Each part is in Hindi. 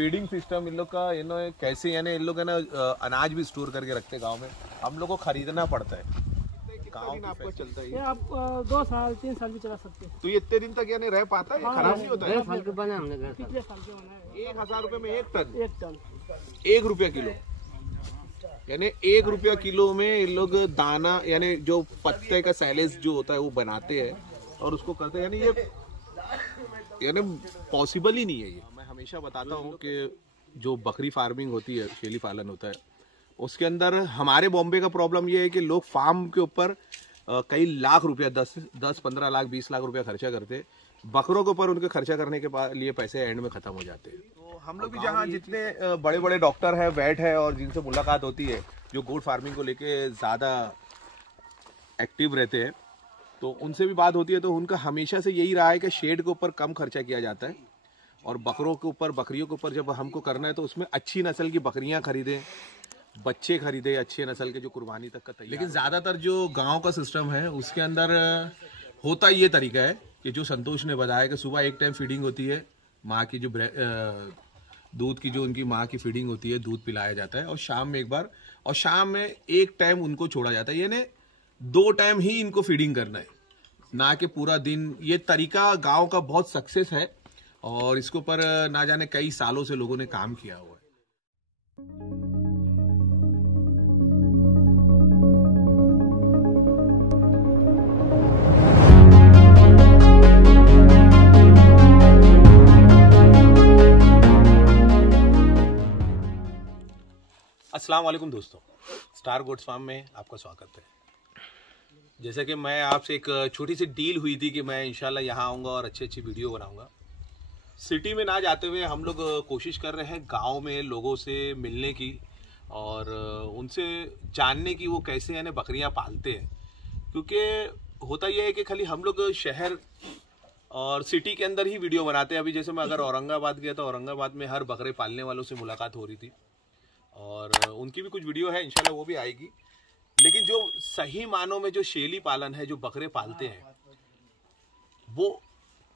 फीडिंग सिस्टम इन लोग का कैसे, यानी इन लोग है ना अनाज भी स्टोर करके रखते हैं गांव में, हम लोग को खरीदना पड़ता है। कितना दिन आपको चलता है ये? आप 2 साल 3 साल भी चला सकते हैं। तो ये इतने दिन तक यानी रह पाता है, खराब नहीं होता है? पिछले साल के बना है। 1000 रुपए में 1 टन, 1 टन 1 रुपया किलो, यानी 1 रुपया किलो में इन लोग दाना यानी जो पत्ते का सैलेज जो होता है वो बनाते हैं और उसको करते हैं। यानी पॉसिबल ही नहीं है ये। मैं हमेशा बताता हूँ कि जो बकरी फार्मिंग होती है, शेली पालन होता है, उसके अंदर हमारे बॉम्बे का प्रॉब्लम ये है कि लोग फार्म के ऊपर कई लाख रुपया 10-15 लाख 20 लाख रुपया खर्चा करते, बकरों के ऊपर उनके खर्चा करने के लिए पैसे एंड में खत्म हो जाते हैं। तो हम लोग भी जहाँ जितने बड़े बड़े डॉक्टर हैं, वेट है और जिनसे मुलाकात होती है, जो गोट फार्मिंग को लेके ज़्यादा एक्टिव रहते हैं, तो उनसे भी बात होती है, तो उनका हमेशा से यही रहा है कि शेड के ऊपर कम खर्चा किया जाता है और बकरों के ऊपर, बकरियों के ऊपर जब हमको करना है तो उसमें अच्छी नस्ल की बकरियां खरीदें, बच्चे खरीदे अच्छे नस्ल के जो कुर्बानी तक का तैयार। लेकिन ज़्यादातर जो गांव का सिस्टम है उसके अंदर होता ये तरीका है कि जो संतोष ने बताया कि सुबह एक टाइम फीडिंग होती है, माँ की जो दूध की जो उनकी माँ की फीडिंग होती है, दूध पिलाया जाता है, और शाम में एक बार, और शाम में एक टाइम उनको छोड़ा जाता है। यानी 2 टाइम ही इनको फीडिंग करना है, ना कि पूरा दिन। ये तरीका गांव का बहुत सक्सेस है और इसके ऊपर ना जाने कई सालों से लोगों ने काम किया हुआ है। अस्सलाम वालेकुम दोस्तों, स्टार गोट्स फार्म में आपका स्वागत है। जैसे कि मैं आपसे एक छोटी सी डील हुई थी कि मैं इंशाल्लाह यहाँ आऊँगा और अच्छी अच्छी वीडियो बनाऊँगा। सिटी में ना जाते हुए हम लोग कोशिश कर रहे हैं गांव में लोगों से मिलने की और उनसे जानने की वो कैसे यानी बकरियां पालते हैं। क्योंकि होता यह है कि खाली हम लोग शहर और सिटी के अंदर ही वीडियो बनाते हैं। अभी जैसे मैं अगर औरंगाबाद गया तो औरंगाबाद में हर बकरे पालने वालों से मुलाकात हो रही थी और उनकी भी कुछ वीडियो है, इंशाल्लाह वो भी आएगी। लेकिन जो सही मानों में जो शेली पालन है, जो बकरे पालते हैं, वो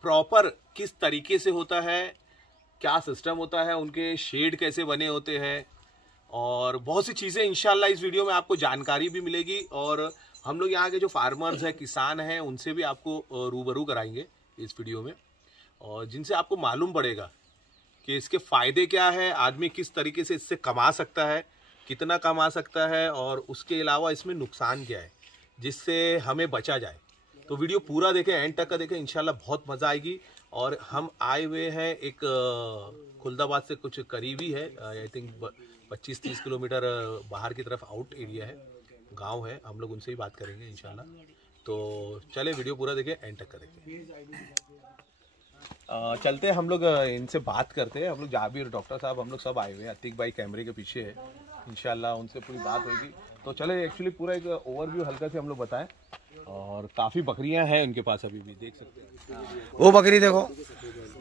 प्रॉपर किस तरीके से होता है, क्या सिस्टम होता है, उनके शेड कैसे बने होते हैं और बहुत सी चीज़ें इंशाल्लाह इस वीडियो में आपको जानकारी भी मिलेगी। और हम लोग यहाँ के जो फार्मर्स हैं, किसान हैं, उनसे भी आपको रूबरू कराएंगे इस वीडियो में, और जिनसे आपको मालूम पड़ेगा कि इसके फ़ायदे क्या है, आदमी किस तरीके से इससे कमा सकता है, कितना कमा सकता है, और उसके अलावा इसमें नुकसान क्या है जिससे हमें बचा जाए। तो वीडियो पूरा देखें, एंड तक का देखें, इंशाल्लाह बहुत मज़ा आएगी। और हम आए हुए हैं एक खुलदाबाद से कुछ करीबी है, आई थिंक 25-30 किलोमीटर बाहर की तरफ आउट एरिया है, गांव है। हम लोग उनसे ही बात करेंगे इंशाल्लाह। तो चले वीडियो पूरा देखें, एंड तक का देखें। चलते हैं हम लोग इनसे बात करते हैं। हम लोग जाबिर डॉक्टर साहब हम लोग सब आए हुए हैं, अतीक भाई कैमरे के पीछे है, इंशाल्लाह उनसे पूरी बात होगी। तो चले एक्चुअली पूरा एक ओवरव्यू हल्का से हम लोग बताएं। और काफ़ी बकरियां हैं उनके पास, अभी भी देख सकते हैं वो बकरी देखो।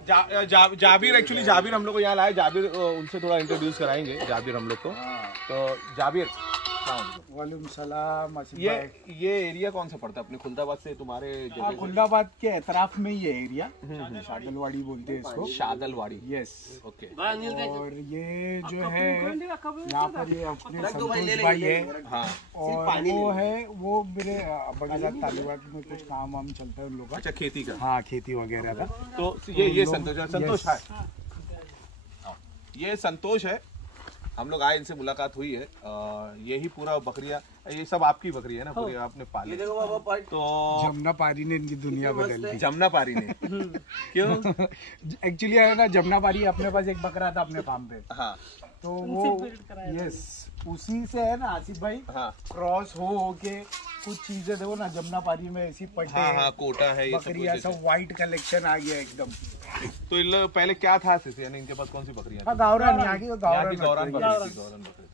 जाबिर एक्चुअली जाबिर हम लोग को यहाँ लाए। जाबिर उनसे थोड़ा इंट्रोड्यूस कराएंगे जाबिर हम लोग को। तो जाबिर, वालेकुम सलाम। ये एरिया कौन सा पड़ता है अपने खुलदाबाद से? तुम्हारे खुलदाबाद के एतराफ में ही है एरिया, शादलवाड़ी बोलते हैं इसको। शादलवाड़ी, यस, ओके। और ये जो है यहाँ पर ये अपने संतोष भाई है, हाँ, और वो है वो मेरे बगीचात तालुका में कुछ काम वाम चलता है उन लोगों का। अच्छा, खेती का? हाँ, खेती वगैरह का। तो ये संतोष है, ये संतोष है। हम लोग आए, इनसे मुलाकात हुई है। यही पूरा बकरियां, ये सब आपकी बकरी है ना पूरी, आपने पाली? तो जमुना पारी ने इनकी दुनिया बदल दी। जमुना पारी ने? क्यों? एक्चुअली है ना, जमुना पारी अपने पास एक बकरा था अपने फार्म पे, हाँ, तो वो यस उसी से है ना आसिफ भाई, हाँ, क्रॉस हो के कुछ चीजें देखो ना, जमुना पारी में ऐसी पट्टे, हाँ, कोटा है, ये बकरियां सब व्हाइट कलेक्शन आ गया एकदम। तो इन लोग पहले क्या था यानी इनके पास कौन सी बकरियां? हाँ, गावरान, यहाँ की गौरान बकरी।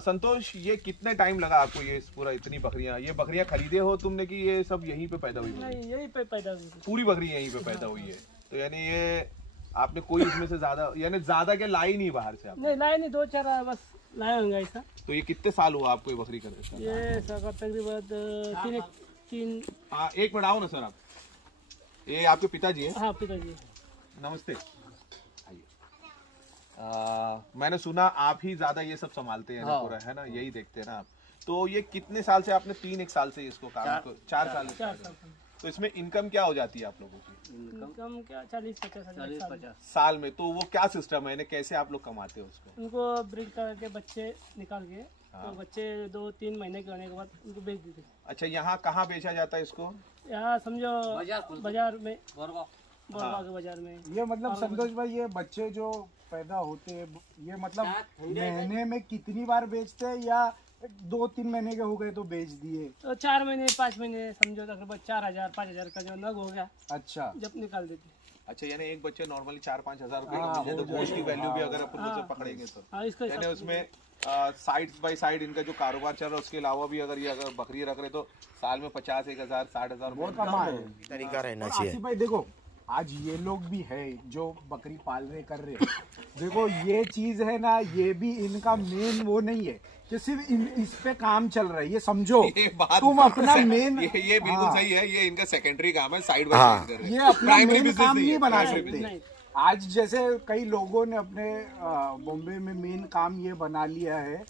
संतोष, ये कितने टाइम लगा आपको ये पूरा इतनी बकरियां? ये बकरियां खरीदे हो तुमने कि ये सब यहीं पे पैदा हुई? नहीं, यहीं पे पैदा हुई, पूरी बकरी यहीं पे पैदा हुई है। तो यानी ये आपने कोई इसमें से ज्यादा, यानी ज्यादा क्या लाई नहीं बाहर से आप? नहीं लाए नहीं, 2-4 बस लाए होंगे ऐसा। तो ये कितने साल हुआ आपको ये बकरी करते? ये तकरीबन 3। हाँ, 1 मिनट आओ ना सर आप। ये आपके पिताजी हैं? हाँ, पिताजी। नमस्ते। मैंने सुना आप ही ज्यादा ये सब संभालते हैं ना हाँ। पूरा, है ना, यही देखते हैं ना आप। तो ये कितने साल से आपने 1 साल से इसको काम को 4 साल 4 साल तो इसमें इनकम क्या हो जाती है आप लोगों की इनकम क्या 40-50 हजार साल में? तो वो क्या सिस्टम है, यानी कैसे आप लोग कमाते हो उसको? उनको ब्रीड करके बच्चे निकाल के तो बच्चे 2-3 महीने के होने के बाद उनको बेच देते। अच्छा, यहाँ कहाँ बेचा जाता है इसको? यहाँ समझो बाजार में, बोरबा के बाजार में। ये मतलब संतोष भाई, ये बच्चे जो पैदा होते हैं ये मतलब महीने में कितनी बार बेचते हैं, या 2-3 महीने के हो गए तो बेच दिए? तो 4 महीने 5 महीने समझो तकरीबन 4,000-5,000 का जो नग हो गया अच्छा, जब निकाल देते। अच्छा, यानी एक बच्चे नॉर्मली 4-5 हजार रुपए का मिल जाए, तो गोश्त की वैल्यू भी अगर अपन उसे पकड़ेंगे तो हाँ इसका यानी उसमें साइड बाय साइड इनका जो कारोबार चल रहा है उसके अलावा भी अगर ये अगर बकरी रख रहे तो साल में 50-1,000 60,000 बहुत कमा है। तरीका रहना और चाहिए। आसिफ भाई देखो, आज ये लोग भी है जो बकरी पालने कर रहे हैं, देखो ये चीज है ना, ये भी इनका मेन वो नहीं है कि सिर्फ इस पे काम चल रहा है, ये समझो। ये बात तुम अपना मेन ये बिल्कुल हाँ, सही है, ये इनका सेकेंडरी काम है, साइड बाय हाँ। साइड कर रहे ये हैं। अपना Primary मेन business काम नहीं बना primary सकते। नहीं। आज जैसे कई लोगों ने अपने बॉम्बे में मेन काम ये बना लिया है,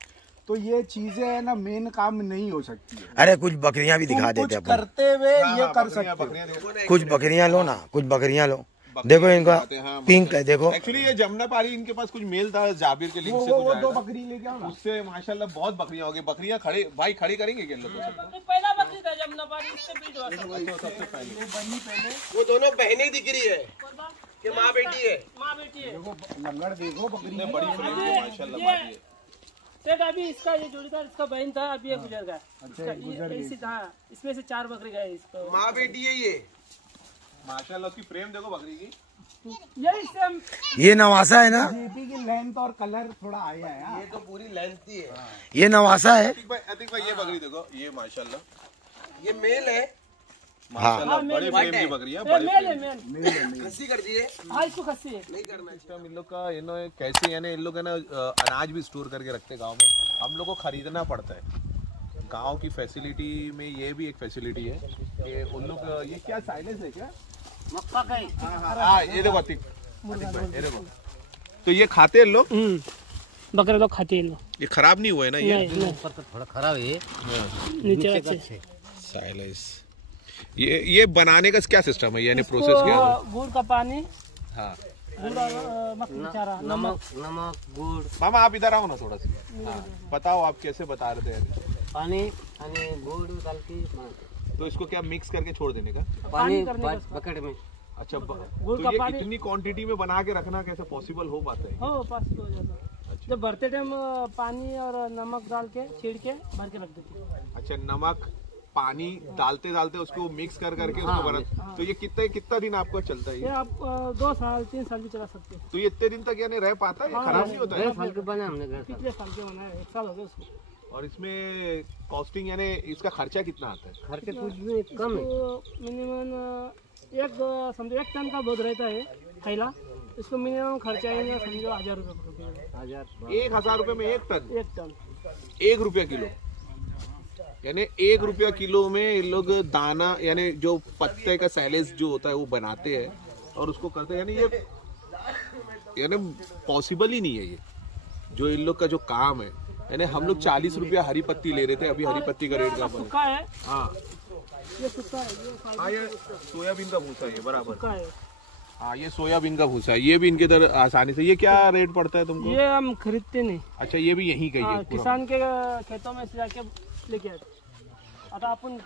तो ये चीजें है ना मेन काम नहीं हो सकती है। अरे कुछ बकरियां भी दिखा तुम देते कुछ अपन, करते हुए ये कर बकरियां सकते हो। कुछ बकरियां लो ना, कुछ बकरियां लो। देखो इनका पिंक है, देखो एक्चुअली ये जमुना पारी इनके पास कुछ मेल था जाबिर के लिंक से वो कुछ 2 आया बकरी लेके आओ था। ना। उससे माशाल्लाह बहुत बकरियां हो गई। बकरियां खड़े भाई खड़ी करेंगे क्या लोगों से? पहला बकरी था जमुना पारी, इससे ब्रीड हुआ था। सबसे पहले वो दोनों बहनें दिख रही है कि माँ बेटी है। माँ बेटी है। देखो लंगड़ देखो बकरी इतने बड़ी फ्रेम के माशाल्लाह ये मारी है। सेठ अभी इसका ये जोड़ीदार इसका बहन था, अभी ये गुजर गया। अच्छा, ये गुजर गई। हाँ, इसमें से 4 बकरी गए इसको। माँ बेटी है ये। माशाल्लाह उसकी फ्रेम देखो बकरी की। यही सेम ये नवासा है ना, जीपी की लेंथ और कलर थोड़ा आया है। हाँ। ये तो पूरी लेंथ ही है। ये नवासा है। अतिक भाई ये बकरी देखो, ये माशाल्लाह ये मेल है। माशाल्लाह हाँ, बड़ी मेल फ्रेम की बकरियां, मेल बड़ी है, फ्रेम। मेल। खस्सी कर दिए। हाँ, इसको खस्सी है। नहीं करना है। सिस्टम इन लोग का, इन्होंने कैसे यानी इन लोग है ना अनाज भी स्टोर करके रखते हैं गांव में, हम लोग को खरीदना पड़ता है। गांव की फैसिलिटी में ये भी एक फैसिलिटी है कि उन लोग ये क्या साइलेंस है क्या? मक्का का ही। हाँ ये देखो अतिक भाई, ये देखो तो ये खाते हैं लोग, बकरे लोग खाते हैं लोग। ये खराब नहीं हुए है ना ये? नहीं, ऊपर तो थोड़ा खराब है। नीचे अच्छे। साइलेंस ये बनाने का क्या सिस्टम है, यानी प्रोसेस क्या है? इसको गुड़ का पानी, हाँ गुड़ और मक्खी चारा, नमक गुड़ मामा आप इधर आओ ना थोड़ा सा। हाँ, बताओ आप कैसे बता रहे थे? पानी गुड़ डाल के तो इसको क्या मिक्स करके छोड़ देने का? पानी करने का बकेट में। अच्छा गुड़ तो का ये पानी- इतनी क्वांटिटी में बना के रखना कैसे पॉसिबल हो पाता है? हो पास हो जाता। जब भरते टाइम पानी और नमक डाल के छीड़ के भर के रख देते। अच्छा, नमक पानी डालते डालते उसको मिक्स कर करके उसको बना। तो ये कितना दिन आपको चलता है ये आप 2 साल 3 साल भी चला सकते हो। तो ये इतने दिन तक यानी रह पाता है, ये खराब नहीं होता है? फालतू बना हमने घर। पिछले साल के बनाया, 1 साल हो गया उसको। और इसमें कॉस्टिंग यानी इसका खर्चा कितना आता है? खर्चे कुछ भी कम है। तो मिनिमम समझो 1 टन का दूध रहता है थैला, इसको मिनिमम खर्चा है समझो 1000 रुपये। 1,000 रुपए में 1 टन? 1 टन 1 रुपया किलो, यानी 1 रुपया किलो में इन लोग दाना यानी जो पत्ते का सैलेज जो होता है वो बनाते हैं और उसको करते हैं। यानी पॉसिबल ही नहीं है ये जो इन लोग का जो काम है। यानी हम लोग 40 रुपया हरी पत्ती ले रहे थे, अभी हरी पत्ती का रेट क्या बढ़ा? सूखा है, हाँ ये सूखा है, ये हाँ, ये सोयाबीन का भूसा है, ये बराबर। सूखा है। हाँ ये सोयाबीन का भूसा है, ये भी इनके इधर आसानी से। ये क्या रेट पड़ता है तुमको? ये हम खरीदते नहीं। अच्छा, ये भी यहीं का ही हाँ, है पूरा? किसान के खेतों में से जाके लेके आते। आता अपन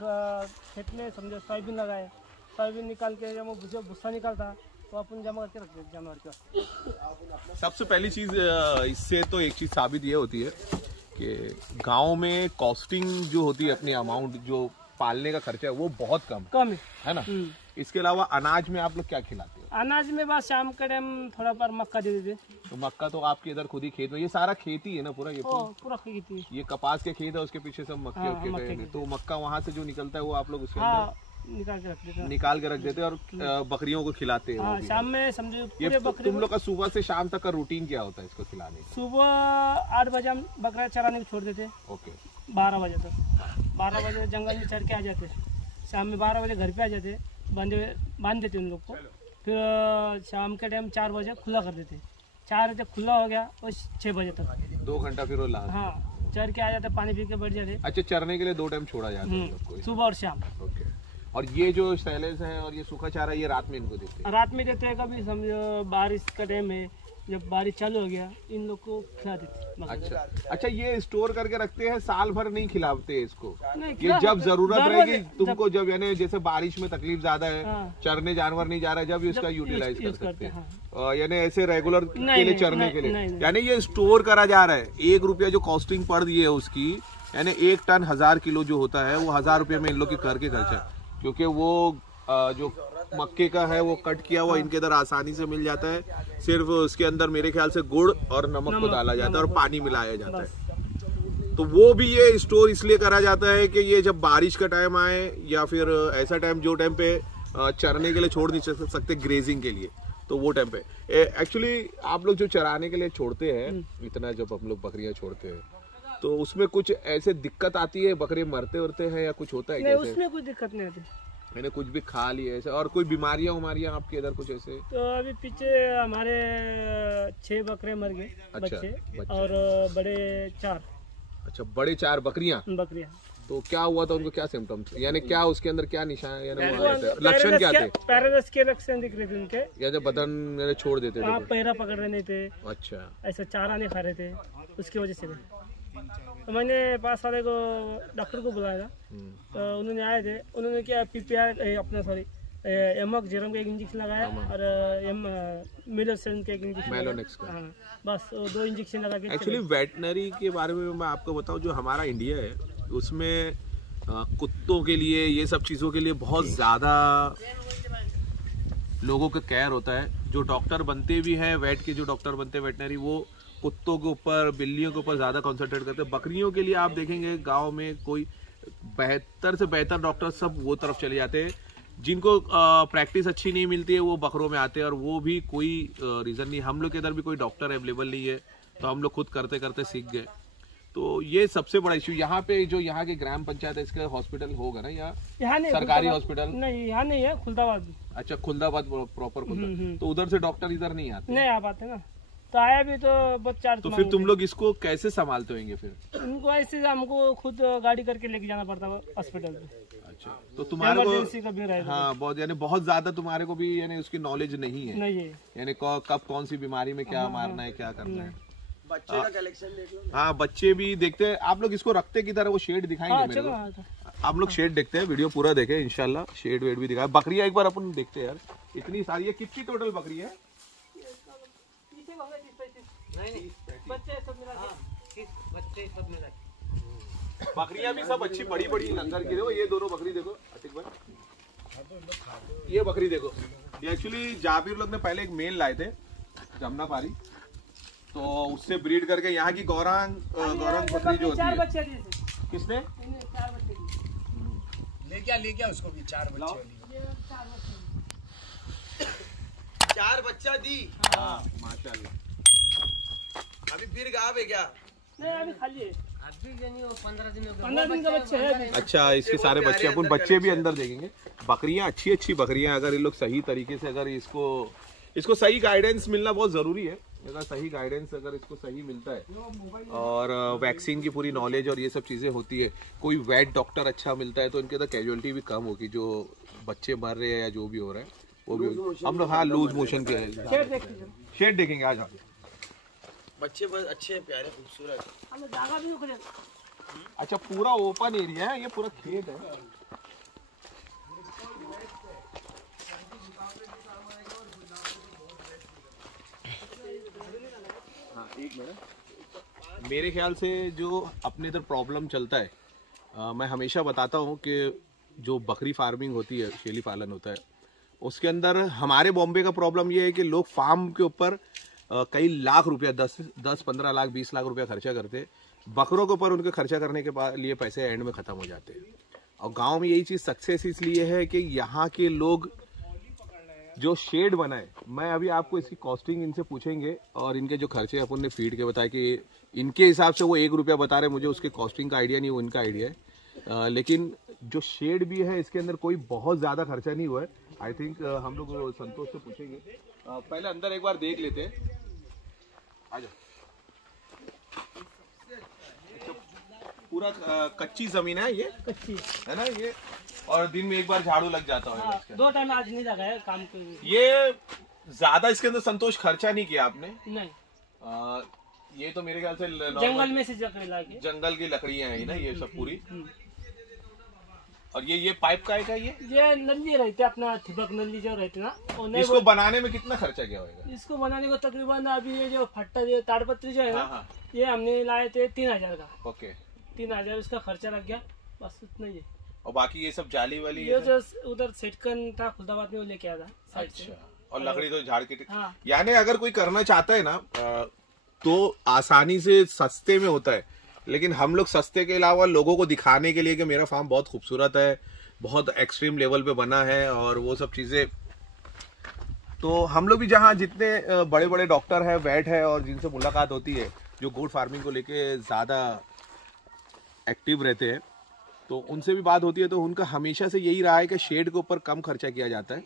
खेत में समझो सोयाबीन लगाए, सोयाबीन निकाल के जब वो भूसा निकालता तो अपन जमा करके रख देते जानवर के। सबसे पहली चीज इससे तो एक चीज साबित ये होती है कि गांव में कॉस्टिंग जो होती है, अपनी अमाउंट जो पालने का खर्चा है वो बहुत कम है ना। इसके अलावा अनाज में आप लोग क्या खिलाते हो? अनाज में बस शाम के टाइम थोड़ा पर मक्का दे देते। तो मक्का तो आपके इधर खुद ही खेत में, ये सारा खेती है ना पूरा? ये पूरा खेती। ये कपास के खेत है, उसके पीछे सब मक्के हाँ, उक्के मक्के गए हैं। के। तो मक्का वहां से जो निकलता है वो आप लोग उसके हाँ, अंदर निकाल के रख देते। निकाल के रख देते हैं और बकरियों को खिलाते हैं वो हाँ, भी। शाम में समझो ये पूरे बकरी तुम लोग का सुबह से शाम तक का रूटीन क्या होता है इसको खिलाने का? सुबह 8 बजे हम बकरा चराने को छोड़ देते, ओके 12 बजे तक। 12 बजे जंगल में चढ़ के आ जाते, शाम में 12 बजे घर पे आ जाते, बांध देते उन लोग को। फिर शाम के टाइम 4 बजे खुला कर देते। 4 बजे खुला हो गया और 6 बजे तक 2 घंटा फिर वो ला। हाँ, चर के आ जाते, पानी पी के बैठ जाते। अच्छा, चरने के लिए 2 टाइम छोड़ा जाता है सबको? सुबह और शाम। ओके। और ये जो सैलेज है और ये सूखा चारा, ये रात में इनको देते हैं? रात में देते हैं, कभी समझो बारिश का टाइम है, जब बारिश चालू हो गया इन लोग को खिला देते। अच्छा अच्छा, ये स्टोर करके रखते हैं, साल भर नहीं खिलाते इसको? नहीं, ये जब जरूरत रहेगी तुमको, जब यानी जैसे बारिश में तकलीफ ज्यादा है, हाँ। चरने जानवर नहीं जा रहा है, जब इसका यूटिलाइज कर सकते हैं। हाँ। यानी ऐसे रेगुलर के लिए नहीं, चरने के लिए नहीं। यानी ये स्टोर करा जा रहा है। 1 रुपया जो कॉस्टिंग पड़ रही है उसकी, यानी 1 टन 1000 किलो जो होता है, वो 1000 रुपये में इन लोग के करके खर्चा, क्योंकि वो जो मक्के का है वो कट किया हुआ इनके इधर आसानी से मिल जाता है। सिर्फ उसके अंदर मेरे ख्याल से गुड़ और नमक को डाला जाता है और पानी मिलाया जाता है। तो वो भी ये स्टोर इसलिए करा जाता है कि ये जब बारिश का टाइम आए या फिर ऐसा टाइम जो टाइम पे चरने के लिए छोड़ नहीं सकते ग्रेजिंग के लिए, तो वो टाइम पे एक्चुअली आप लोग जो चराने के लिए छोड़ते हैं, इतना जब हम लोग बकरियां छोड़ते हैं तो उसमें कुछ ऐसे दिक्कत आती है? बकरे मरते उरते हैं या कुछ होता है? नहीं, उसमें कुछ दिक्कत नहीं आती। मैंने कुछ भी खा लिया ऐसे? और कोई बीमारियां उमारियां आपके इधर कुछ ऐसे? तो अभी पीछे हमारे 6 बकरे मर गए। अच्छा, बच्चे और बड़े 4। अच्छा, बड़े 4 बकरियां? तो क्या हुआ था उनको? क्या सिम्टम्स, यानी क्या उसके अंदर क्या निशान, यानी लक्षण क्या थे? पैरालिसिस के लक्षण दिख रहे थे उनके, या जब बदन मैंने छोड़ देते थे? पैरा पकड़ रहे नहीं थे। अच्छा, ऐसा चारा नहीं खा रहे थे, उसकी वजह से। तो मैंने पास वाले को डॉक्टर को बुलाया, तो उन्होंने आए थे, उन्होंने क्या PPR अपना सॉरी एमॉक्स जेरम का एक इंजेक्शन लगाया और मिलोसेन का एक इंजेक्शन, मेलोनेक्स का। हाँ, बस 2 इंजेक्शन लगा के। एक्चुअली वेटनरी के बारे में मैं आपको बताऊं, जो हमारा इंडिया है उसमें कुत्तों के लिए, ये सब चीज़ों के लिए बहुत ज़्यादा लोगों का केयर होता है। जो डॉक्टर बनते भी हैं, वेट के जो डॉक्टर बनते हैं वेटनरी, वो कुत्तों के ऊपर, बिल्लियों के ऊपर ज़्यादा कंसंट्रेट करते हैं। बकरियों के लिए आप देखेंगे गांव में कोई बेहतर से बेहतर डॉक्टर सब वो तरफ चले जाते हैं। जिनको प्रैक्टिस अच्छी नहीं मिलती है वो बकरों में आते हैं, और वो भी कोई रीज़न नहीं। हम लोग के इधर भी कोई डॉक्टर अवेलेबल नहीं है, तो हम लोग खुद करते करते सीख गए। तो ये सबसे बड़ा इश्यू यहाँ पे, जो यहाँ की ग्राम पंचायत है, इसका हॉस्पिटल होगा ना यहाँ नहीं, सरकारी हॉस्पिटल? नहीं, यहाँ नहीं है, खुलदाबाद। अच्छा, खुलदाबाद प्रॉपर खुलदा। तो उधर से डॉक्टर इधर नहीं आते? नहीं आ पाते ना, तो आया भी तो बहुत चार्ज। तो फिर तुम लोग इसको कैसे संभालते होंगे फिर? उनको ऐसे हमको खुद गाड़ी करके लेके जाना पड़ता है हॉस्पिटल में। अच्छा, तो तुम्हारे को भी रहेगा। हाँ, बहुत यानी बहुत ज्यादा तुम्हारे को भी यानी उसकी नॉलेज नहीं है? नहीं है, यानी कब कौन सी बीमारी में क्या मारना है, क्या करना है। बच्चे का कलेक्शन देख लो। हाँ, बच्चे भी देखते हैं। आप लोग इसको रखते की तरह वो शेड दिखाएंगे मेरे को? आप लोग शेड देखते हैं, वीडियो पूरा देखें इंशाल्लाह, शेड वेड भी दिखाए। बकरियां एक बार अपन देखते हैं यार, इतनी सारी है। कितनी टोटल बकरी है? बकरियां भी सब अच्छी बड़ी बड़ी लंगर की। देखो ये दोनों बकरी देखो अतिक भाई, ये बकरी देखो। ये एक्चुअली जाबिर लोग ने पहले एक मेल लाए थे जमुना पारी, तो उससे ब्रीड करके यहाँ की गौरांग बकरी जो होती है। किसने ले क्या उसको भी 4 बच्चे? 4 बच्चा दी। हाँ, माशाल्लाह। अभी फिर गाँव है क्या? नहीं, अभी खाली है। 15 दिन का बच्चा है। अच्छा, इसके सारे बच्चे, अपन बच्चे भी अंदर देखेंगे। बकरियां अच्छी बकरियां, अगर ये लोग सही तरीके से, अगर इसको सही गाइडेंस मिलना बहुत जरूरी है। अगर सही गाइडेंस अगर इसको सही मिलता है और वैक्सीन की पूरी नॉलेज और ये सब चीज़ें होती है, कोई वेट डॉक्टर अच्छा मिलता है, तो इनके अंदर कैजुअलिटी भी कम होगी। जो बच्चे मर रहे हैं या जो भी हो रहा है वो भी हम लोग, हाँ, लूज मोशन के शेड देखेंगे आज। बच्चे बहुत अच्छे प्यारे खूबसूरत। अच्छा, पूरा ओपन एरिया है, ये पूरा खेत है। हाँ, एक मिनट। मेरे ख्याल से जो अपने इधर प्रॉब्लम चलता है, मैं हमेशा बताता हूँ कि जो बकरी फार्मिंग होती है, शेली पालन होता है, उसके अंदर हमारे बॉम्बे का प्रॉब्लम ये है कि लोग फार्म के ऊपर कई लाख रुपया, 10-15 लाख 20 लाख रुपया खर्चा करते। बकरों के ऊपर उनके खर्चा करने के लिए पैसे एंड में ख़त्म हो जाते हैं। और गांव में यही चीज़ सक्सेस इसलिए है कि यहाँ के लोग जो शेड बनाए, मैं अभी आपको इसकी कॉस्टिंग इनसे पूछेंगे और इनके जो खर्चे अपन ने फीड के बताए कि इनके हिसाब से वो 1 रुपया बता रहे, मुझे उसके कॉस्टिंग का आइडिया नहीं, वो इनका आइडिया है। लेकिन जो शेड भी है इसके अंदर कोई बहुत ज़्यादा खर्चा नहीं हुआ है। आई थिंक हम लोग संतोष से पूछेंगे। पहले अंदर एक बार देख लेते हैं। पूरा कच्ची जमीन है ये, कच्ची है ना ये, और दिन में एक बार झाड़ू लग जाता है। हाँ, 2 टाइम आज नहीं लगा है काम के। ये ज्यादा इसके अंदर संतोष खर्चा नहीं किया आपने? नहीं, ये तो मेरे ख्याल से जंगल में से लाके, जंगल की लकड़ियां हैं ना ये सब पूरी। और ये पाइप का है क्या? ये नली रहते अपना थिबक नली जो रहते ना, इसको बनाने में कितना खर्चा क्या होगा? इसको बनाने को तकरीबन अभी ये जो फट्टा ये ताड़पत्री जो है ना, हाँ। ये हमने लाए थे 3000 का। ओके, 3000 उसका खर्चा लग गया, बस उतना ही है। और बाकी ये सब जाली वाली ये जो उधर सेटकन था खुदाबाद में, वो लेके आया था साइड से। अच्छा, और लकड़ी तो झाड़ के। हाँ। यानी अगर कोई करना चाहता है ना तो आसानी से सस्ते में होता है, लेकिन हम लोग सस्ते के अलावा लोगों को दिखाने के लिए कि मेरा फार्म बहुत खूबसूरत है, बहुत एक्सट्रीम लेवल पे बना है और वो सब चीजें, तो हम लोग भी जहाँ जितने बड़े बड़े डॉक्टर है, वेट है और जिनसे मुलाकात होती है जो गोट फार्मिंग को लेके ज्यादा एक्टिव रहते हैं, तो उनसे भी बात होती है, तो उनका हमेशा से यही रहा है कि शेड के ऊपर कम खर्चा किया जाता है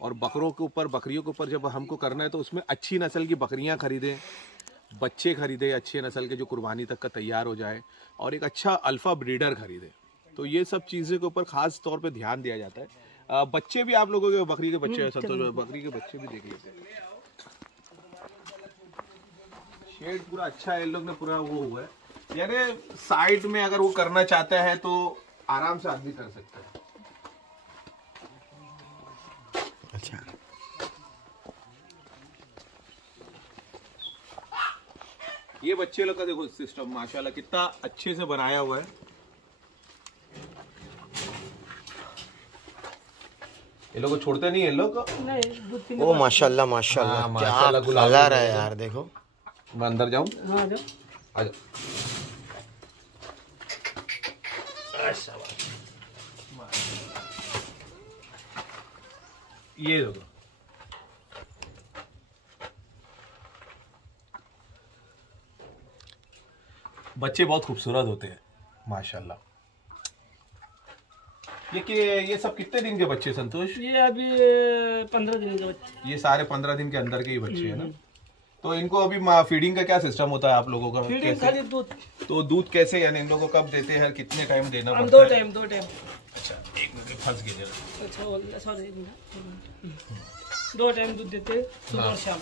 और बकरों के ऊपर, बकरियों के ऊपर जब हमको करना है तो उसमें अच्छी नस्ल की बकरियां खरीदें, बच्चे खरीदे अच्छे नस्ल के जो कुर्बानी तक का तैयार हो जाए, और एक अच्छा अल्फा ब्रीडर खरीदे। तो ये सब चीज़ों के ऊपर खास तौर पे ध्यान दिया जाता है। बच्चे भी आप लोगों के बकरी के बच्चे हैं संतोष, बकरी के बच्चे भी देख लीजिए। शेड पूरा अच्छा है, इन लोग ने पूरा वो हुआ है, यानी साइड में अगर वो करना चाहता है तो आराम से आदमी कर सकता है। अच्छा, ये बच्चे लोग का देखो सिस्टम माशाल्लाह कितना अच्छे से बनाया हुआ है। ये लोग को छोड़ते नहीं है, इन लोग को नहीं, दूध पीने ओ माशाल्लाह माशाल्लाह, हाँ, क्या माशाल्लाह, गुलाब कलर है यार, देखो। मैं अंदर जाऊं? हाँ जो आजा। ये देखो, बच्चे बहुत खूबसूरत होते हैं माशाल्लाह। ये सब कितने दिन के बच्चे संतोष? ये अभी 15 दिन के बच्चे। ये सारे 15 दिन के अंदर के ही बच्चे हैं ना। तो इनको अभी फीडिंग का क्या सिस्टम होता है आप लोगों का? फीडिंग खाली दूध। तो दूध कैसे, यानी इन लोगों को कब देते हैं, कितने टाइम देना हम पड़ता है? 2 टाइम। अच्छा, एक मिनट फंस गए जरा। अच्छा सॉरी, 2 टाइम दूध देते, सुबह और शाम।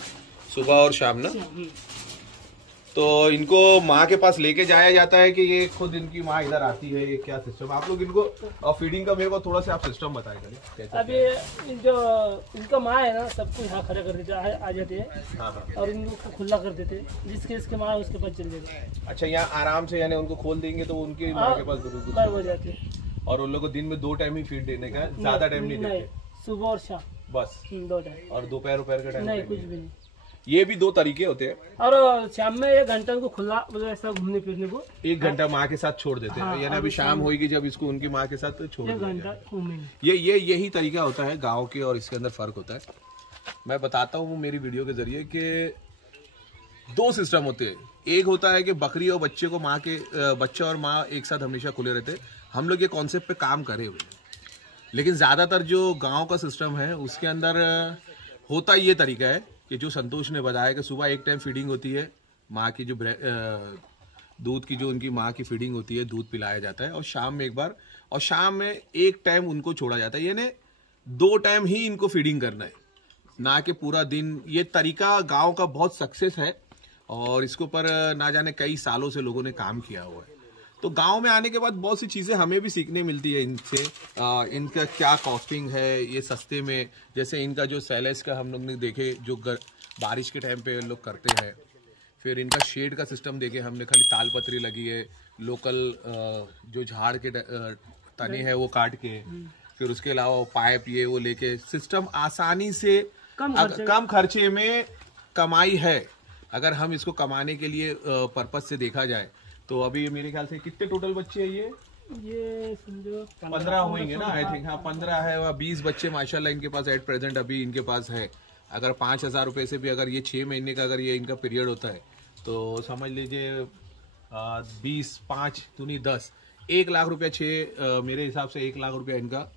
सुबह और शाम ना। तो इनको माँ के पास लेके जाया जाता है कि ये खुद इनकी माँ इधर आती है, ये क्या सिस्टम आप लोग इनको? और फीडिंग का मेरे को थोड़ा सा आप सिस्टम बताएगा। अभी जो इनका माँ है ना, सबको यहाँ खड़ा कर देते, आ जाते हैं। हाँ हाँ। और इनको खुला कर देते हैं, जिसके इसके माँ उसके पास चल जाते। अच्छा, यहाँ आराम से यानी उनको खोल देंगे तो उनकी माँ के पास बराबर हो जाती है। और उन लोग को दिन में 2 टाइम ही फीड देने का, ज्यादा टाइम नहीं देते? सुबह और शाम बस 2 टाइम। और दोपहर के टाइम नहीं, कुछ भी नहीं। ये भी 2 तरीके होते हैं। और शाम में 1 घंटा उनको खुला, मतलब ऐसा घूमने फिरने को 1 घंटा माँ के साथ छोड़ देते हैं। हाँ, यानी अभी शाम होगी जब इसको उनकी माँ के साथ छोड़ 1 देते घंटा हैं। घूमेंगे। यही तरीका होता है गांव के और इसके अंदर फर्क होता है। मैं बताता हूँ मेरी वीडियो के जरिए कि 2 सिस्टम होते हैं। एक होता है कि बकरी और बच्चे को बच्चा और माँ एक साथ हमेशा खुले रहते हैं। हम लोग ये कॉन्सेप्ट पे काम करे हुए हैं, लेकिन ज्यादातर जो गांव का सिस्टम है उसके अंदर होता ये तरीका है कि जो संतोष ने बताया कि सुबह 1 टाइम फीडिंग होती है, माँ की जो दूध की जो उनकी माँ की फीडिंग होती है, दूध पिलाया जाता है, और शाम में 1 बार, और शाम में 1 टाइम उनको छोड़ा जाता है। यानी 2 टाइम ही इनको फीडिंग करना है, ना कि पूरा दिन। ये तरीका गांव का बहुत सक्सेस है और इसके ऊपर ना जाने कई सालों से लोगों ने काम किया हुआ है। तो गांव में आने के बाद बहुत सी चीज़ें हमें भी सीखने मिलती है इनसे। इनका क्या कॉस्टिंग है, ये सस्ते में, जैसे इनका जो सैलेस का हम लोग ने देखे जो बारिश के टाइम पे लोग करते हैं। फिर इनका शेड का सिस्टम देखे हमने, खाली तालपत्री लगी है, लोकल जो झाड़ के तने हैं वो काट के, फिर उसके अलावा पाइप ये वो लेके सिस्टम आसानी से कम खर्चे में कमाई है। अगर हम इसको कमाने के लिए पर्पज से देखा जाए तो अभी मेरे ख्याल से कितने टोटल बच्चे हैं ये समझो 15 होंगे ना, आई थिंक। हाँ 15 है, और 20 बच्चे माशाल्लाह इनके पास एट प्रेजेंट अभी इनके पास है। अगर 5,000 रुपये से भी अगर ये 6 महीने का अगर ये इनका पीरियड होता है तो समझ लीजिए 20 5 दूनी 10 1 लाख रुपया मेरे हिसाब से 1 लाख रुपया इनका,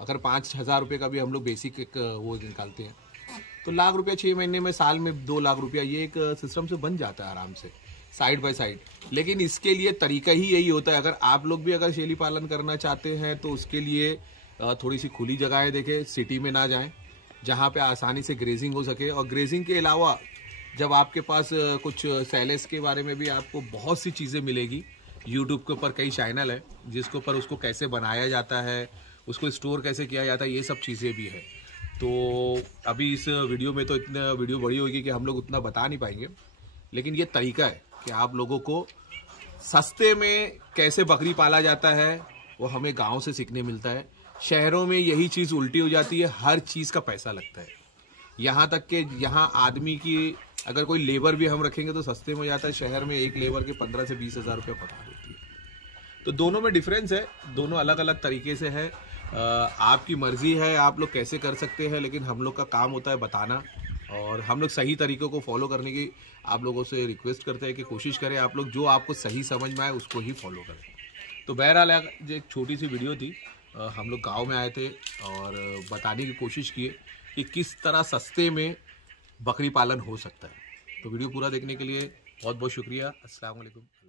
अगर 5,000 रुपये का भी हम लोग बेसिक वो निकालते हैं तो लाख रुपया 6 महीने में, साल में 2 लाख रुपया, ये एक सिस्टम से बन जाता है आराम से, साइड बाय साइड। लेकिन इसके लिए तरीका ही यही होता है। अगर आप लोग भी अगर शेली पालन करना चाहते हैं तो उसके लिए थोड़ी सी खुली जगह देखें, सिटी में ना जाएं, जहाँ पे आसानी से ग्रेजिंग हो सके। और ग्रेजिंग के अलावा जब आपके पास कुछ सैलेस के बारे में भी आपको बहुत सी चीज़ें मिलेगी। यूट्यूब के ऊपर कई चैनल है जिसके ऊपर उसको कैसे बनाया जाता है, उसको स्टोर कैसे किया जाता है, ये सब चीज़ें भी है। तो अभी इस वीडियो में तो इतना वीडियो बड़ी होगी कि हम लोग उतना बता नहीं पाएंगे, लेकिन ये तरीका है कि आप लोगों को सस्ते में कैसे बकरी पाला जाता है वो हमें गांव से सीखने मिलता है। शहरों में यही चीज़ उल्टी हो जाती है, हर चीज़ का पैसा लगता है। यहाँ तक कि यहाँ आदमी की अगर कोई लेबर भी हम रखेंगे तो सस्ते में हो जाता है, शहर में एक लेबर के 15 से 20 हज़ार रुपये पकड़ देती है। तो दोनों में डिफरेंस है, दोनों अलग अलग तरीके से है। आपकी मर्जी है आप लोग कैसे कर सकते हैं, लेकिन हम लोग का काम होता है बताना, और हम लोग सही तरीकों को फॉलो करने की आप लोगों से रिक्वेस्ट करते हैं कि कोशिश करें आप लोग जो आपको सही समझ में आए उसको ही फॉलो करें। तो बहरहाल जो एक छोटी सी वीडियो थी, हम लोग गांव में आए थे और बताने की कोशिश किए कि किस तरह सस्ते में बकरी पालन हो सकता है। तो वीडियो पूरा देखने के लिए बहुत बहुत शुक्रिया। अस्सलाम वालेकुम।